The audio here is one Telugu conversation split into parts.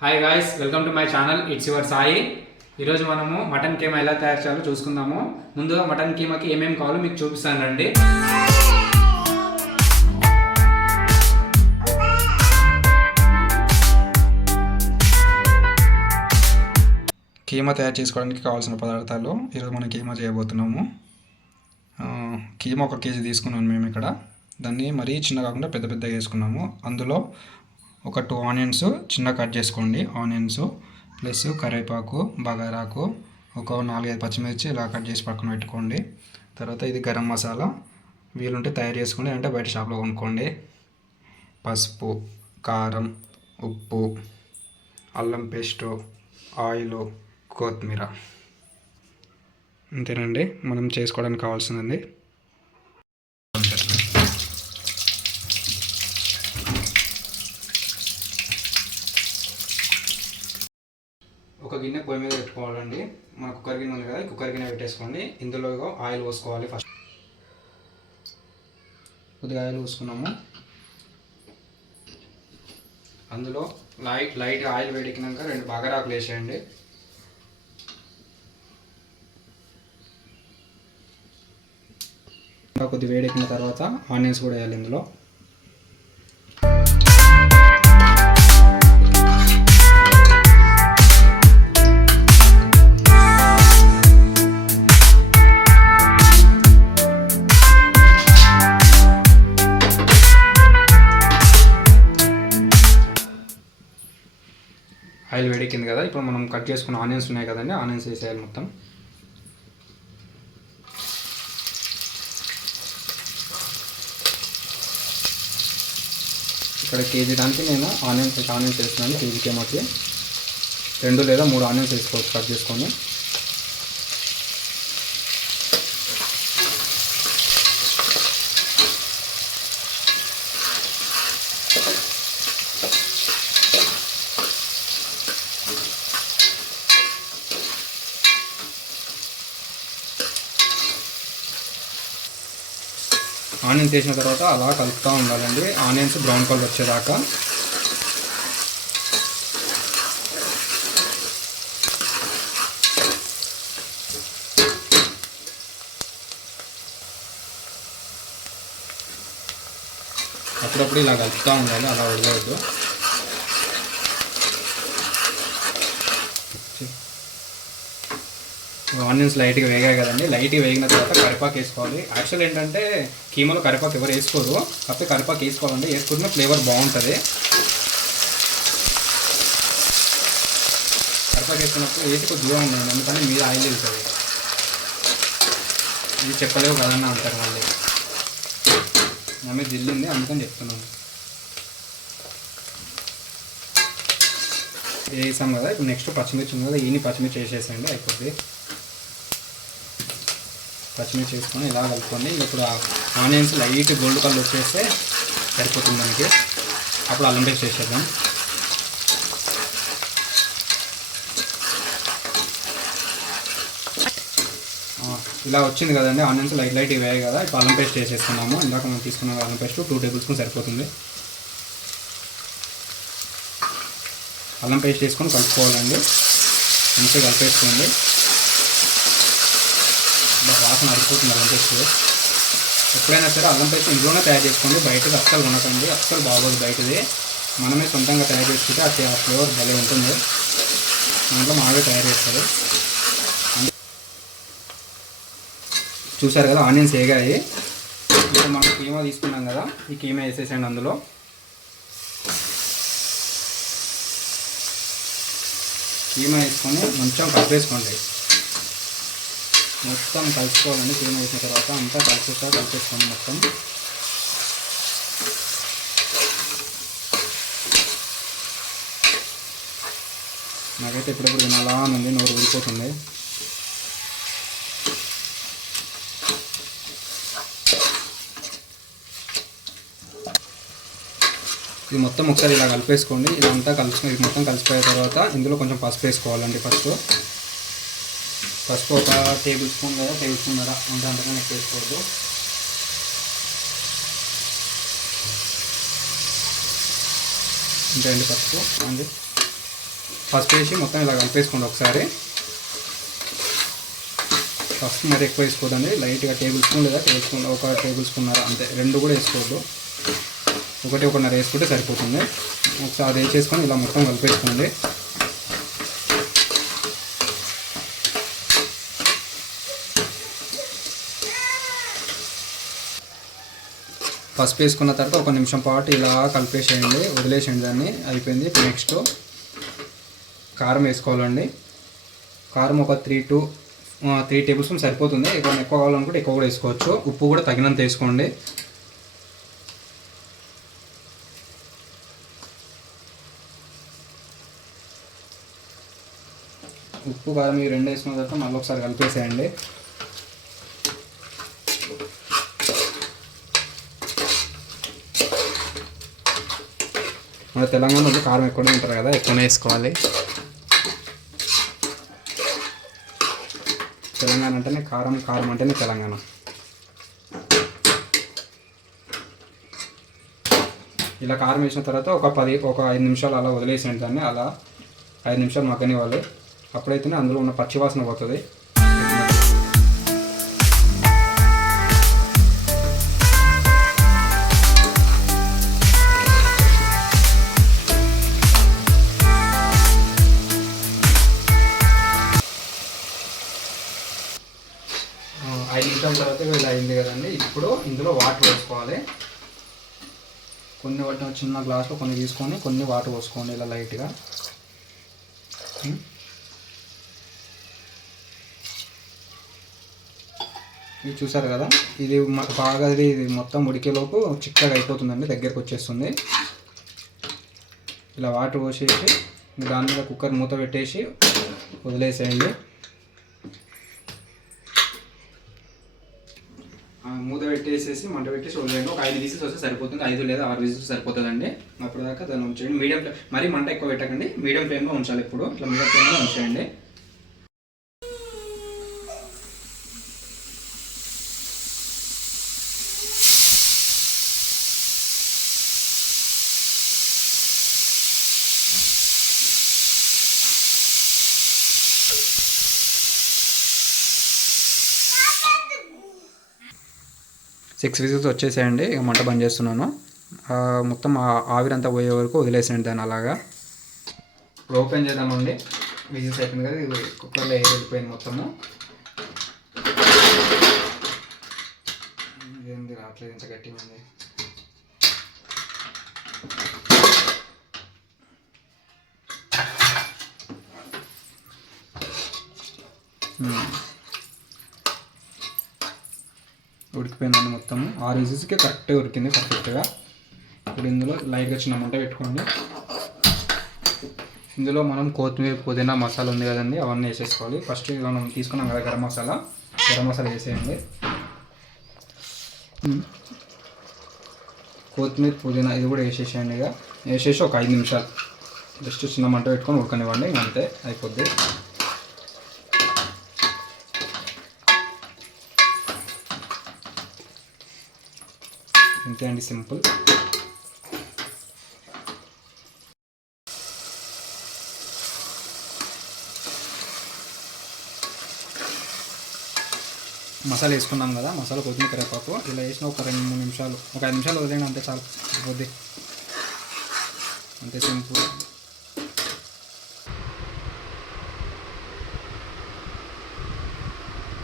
Hi guys, welcome to my channel. It's your Sai. ఈరోజు మనము మటన్ కీమా ఎలా తయారు చేయాలో చూసుకుందాము. ముందుగా మటన్ కీమాకి ఏమేమి కావాలో మీకు చూపిస్తాను రండి. కీమా తయారు చేసుకోవడానికి కావాల్సిన పదార్థాలు ఈరోజు మనం కీమా చేయబోతున్నాము. కీమా 1 కేజీ తీసుకున్నాను మేము ఇక్కడ. దాన్ని మరీ చిన్న కాకుండా పెద్ద పెద్దగా వేసుకున్నాము. అందులో ఒక 2 ఆనియన్స్ చిన్న కట్ చేసుకోండి. ఆనియన్స్ ప్లస్ కరివేపాకు, బగారాకు, ఒక 4-5 పచ్చిమిర్చి ఇలా కట్ చేసి పక్కన పెట్టుకోండి. తర్వాత ఇది గరం మసాలా, వీలుంటే తయారు చేసుకోండి, అంటే బయట షాప్లో కొనుక్కోండి. పసుపు, కారం, ఉప్పు, అల్లం పేస్టు, ఆయిల్, కొత్తిమీర. అంతేనండి మనం చేసుకోవడానికి కావాల్సింది. ఒక గిన్నె పొయ్యి మీద పెట్టుకోవాలండి. మన కుక్కర్ గిన్నె ఉంది కదా, కుక్కర్ గిన్నె పెట్టేసుకోండి. ఇందులో ఆయిల్ పోసుకోవాలి. ఫస్ట్ కొద్దిగా ఆయిల్ పోసుకున్నాము. అందులో లైట్ ఆయిల్ వేడెక్కినాక 2 బగారాకులు వేసేయండి. కొద్దిగా వేడెక్కిన తర్వాత ఆనియన్స్ కూడా వేయాలి ఇందులో. ఆయిల్ వేడెక్కింది కదా, ఇప్పుడు మనం కట్ చేసుకున్న ఆనియన్స్ ఉన్నాయి కదండి, ఆనియన్స్ వేసేయాలి మొత్తం. ఇక్కడ కేజీ దానికి నేను ఆనియన్స్ వేస్తున్నాను. కేజీకి ఏమోకి 2 లేదా 3 ఆనియన్స్ వేసుకోవచ్చు కట్ చేసుకొని. ఆనియన్స్ వేసిన తర్వాత అలా కలుపుతూ ఉండాలండి, ఆనియన్స్ బ్రౌన్ కలర్ వచ్చేదాకా. అప్పుడప్పుడు ఇలా కలుపుతూ ఉండాలి, అలా వదిలేయద్దు. ఆనియన్స్ లైట్గా వేగాయి కదండి, లైట్గా వేగిన తర్వాత కరివేపాకు వేసుకోవాలి. యాక్చువల్ ఏంటంటే కీమాలో కరివేపాకు ఎవరు వేసుకోరు, కాకపోతే కరివేపాకు వేసుకోవాలండి. వేసుకుంటే ఫ్లేవర్ బాగుంటుంది. కరివేపాకు వేసుకున్నప్పుడు వేసి కొద్దిగా ఉండండి, ఎందుకంటే మీద ఆయిల్ వెళ్తుంది. ఇది చెప్పలేవు కదన్నా అంటారు మళ్ళీ. నా మీద జిల్లింది అందుకని చెప్తున్నాను. వేసాం కదా, ఇప్పుడు నెక్స్ట్ పచ్చిమిర్చి ఉంది కదా, ఈయన పచ్చిమిర్చి వేసేసండి, అయిపోద్ది. పచ్చిమిర్చి వేసుకొని ఇలా కలుపుకోండి. ఇప్పుడు ఆనియన్స్ లైట్ గోల్డ్ కలర్ వచ్చేస్తే సరిపోతుంది మనకి. అప్పుడు అల్లం పేస్ట్ వేసేద్దాం. ఇలా వచ్చింది కదండి, ఆనియన్స్ లైట్ వేయాలి కదా. ఇప్పుడు అల్లం పేస్ట్ వేసేసుకున్నాము. ఇందాక మనం తీసుకున్న అల్లం పేస్ట్ 2 టేబుల్ స్పూన్ సరిపోతుంది. అల్లం పేస్ట్ వేసుకొని కలుపుకోవాలండి, మంచిగా కలిపేసుకోండి. వాసన అడిపోతుంది అల్లం పేస్ట్. ఎప్పుడైనా సరే అల్లం పేస్ట్ ఇంట్లోనే తయారు చేసుకోండి, బయటది అస్సలు కొనకండి, అస్సలు బాగోదు బయటది. మనమే సొంతంగా తయారు చేసుకుంటే ఆ ఫ్లేవర్ భలే ఉంటుంది. దాంట్లో మావే తయారు చేస్తారు. చూసారు కదా, ఆనియన్స్ వేగాయి. ఇప్పుడు మనం కీమా తీసుకున్నాం కదా, ఈ కీమా వేసేసండి అందులో. కీమా వేసుకొని కొంచెం కలిపేసుకోండి. మొత్తం కలుపుకోవాలండి. కీమా వేసిన తర్వాత అంతా కలిపేసుకోండి మొత్తం. నాకైతే ఇప్పుడప్పుడు తినాలా ఉంది, నోరు ఊరిపోతుంది. ఇది మొత్తం ఒకసారి ఇలా కలిపేసుకోండి. ఇదంతా ఇది మొత్తం కలిసిపోయిన తర్వాత ఇందులో కొంచెం పసుపు వేసుకోవాలండి. పసుపు ఒక టేబుల్ స్పూన్ లేదా టేబుల్ స్పూన్ కదా, అంతకన్నా ఎక్కువ వేసుకోవద్దు. ఇంత పసుపు అండి. పసుపు వేసి మొత్తం ఇలా కలిపేసుకోండి ఒకసారి. పసుపు మరి ఎక్కువ వేసుకోవద్దండి, లైట్గా టేబుల్ స్పూన్ లేదా ఒక టేబుల్ స్పూన్ అంతే, 2 కూడా వేసుకోవద్దు, 1.5 వేసుకుంటే సరిపోతుంది. ఒకసారి అది వేసేసుకొని ఇలా మొత్తం కలిపేసుకోండి. పసుపు వేసుకున్న తర్వాత 1 నిమిషం పాటు ఇలా కలిపేసేయండి, వదిలేసేయండి దాన్ని. అయిపోయింది. నెక్స్ట్ కారం వేసుకోవాలండి. కారం ఒక 3 టేబుల్ స్పూన్ సరిపోతుంది. ఎక్కువ కావాలనుకుంటే ఎక్కువ కూడా వేసుకోవచ్చు. ఉప్పు కూడా తగినంత వేసుకోండి. ఉప్పు కారం ఈ 2 వేసుకున్న తర్వాత మళ్ళీ ఒకసారి కలిపేసేయండి. మన తెలంగాణలో కారం ఎక్కువనే ఉంటారు కదా, ఎక్కువనే వేసుకోవాలి. తెలంగాణ అంటేనే కారం, కారం అంటేనే తెలంగాణ. ఇలా కారం వేసిన తర్వాత ఒక 5 నిమిషాలు అలా వదిలేసేయండి దాన్ని. అలా 5 నిమిషాలు మగ్గనివ్వాలి. అప్పుడైతేనే అందులో ఉన్న పచ్చివాసన పోతుంది. ఐదు నిమిషాల తర్వాత ఇలా అయింది కదండి. ఇప్పుడు ఇందులో వాటర్ వేసుకోవాలి. కొన్ని వాటిని చిన్న గ్లాసులో కొన్ని తీసుకొని కొన్ని వాటర్ పోసుకోండి ఇలా లైట్గా. ఇది చూసారు కదా, ఇది బాగా ఇది మొత్తం ఉడికేలోపు చిక్కగా అయిపోతుందండి, దగ్గరకు వచ్చేస్తుంది. ఇలా వాటర్ పోసేసి దాని మీద కుక్కర్ మూత పెట్టేసి వదిలేసేయండి. మూత పెట్టేసేసి మంట పెట్టేసి వదిలేయండి. ఒక 5 విజిల్స్ వస్తే సరిపోతుంది, 5 లేదా 6 విజిల్స్ సరిపోతుందండి. అప్పుడు దాకా దాన్ని ఉంచండి. మీడియం ఫ్లేమ్, మరీ మంట ఎక్కువ పెట్టకండి, మీడియం ఫ్లేమ్లో ఉంచాలి. ఇప్పుడు ఇట్లా మీడియం ఫ్లేమ్లో ఉంచేయండి. సిక్స్ విజిల్స్ వచ్చేసేయండి. ఇక మంట బంద్ చేస్తున్నాను. మొత్తం ఆవిరంతా పోయే వరకు వదిలేసేయండి దాన్ని అలాగా. ఓపెన్ చేద్దామండి. విజిల్స్ అయిపోయింది కదా, ఇది కుక్కర్లో ఎయిర్ వెళ్ళిపోయింది మొత్తము. ఏంది రావట్లేదు, ఇంత గట్టిగా ఉంది. ఉడికిపోయిందండి మొత్తం. 6 విజిల్స్కి కరెక్ట్గా ఉడికింది, పర్ఫెక్ట్గా. ఇప్పుడు ఇందులో లైట్గా చిన్న మంట పెట్టుకోండి. ఇందులో మనం కొత్తిమీర, పుదీనా, మసాలా ఉంది కదండి, అవన్నీ వేసేసుకోవాలి. ఫస్ట్ మనం తీసుకున్నాం కదా గరం మసాలా వేసేయండి. కొత్తిమీర, పుదీనా ఇది కూడా వేసేసేయండి. ఇక వేసేసి ఒక 5 నిమిషాలు జస్ట్ చిన్న మంట పెట్టుకొని ఉడకనివ్వండి. అంతే, అయిపోద్ది. అంతే అండి, సింపుల్. మసాలా వేసుకున్నాం కదా, మసాలా కొత్తిమీర, కరివేపాకు ఇలా వేసిన ఒక 2-3 నిమిషాలు, ఒక 5 నిమిషాలు వదిలేండి, అంతే చాలు, అయిపోద్ది. అంతే, సింపుల్.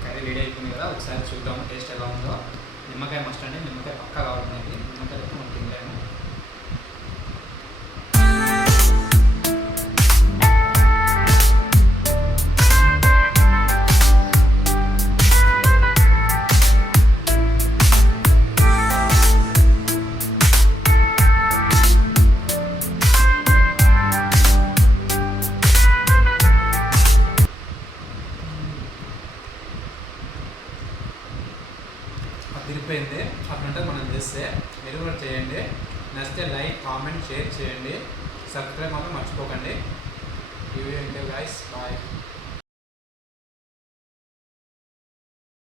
కర్రీ రెడీ అయిపోయింది కదా, ఒకసారి చూద్దాం టేస్ట్ ఎలా ఉందో. నిమ్మకాయ మస్ట్ అండి, నిమ్మకాయ పక్కా కావాలి మనకి, నిమ్మకాయ ఎక్కువ మనం తినలేము. తిరిగిపోయింది. అట్లంటే మనం చేస్తే మీరు కూడా చేయండి. నచ్చితే లైక్, కామెంట్, షేర్ చేయండి. సబ్స్క్రైబ్ మాత్రం మర్చిపోకండి. ఇవి అంటే గైస్, బాయ్.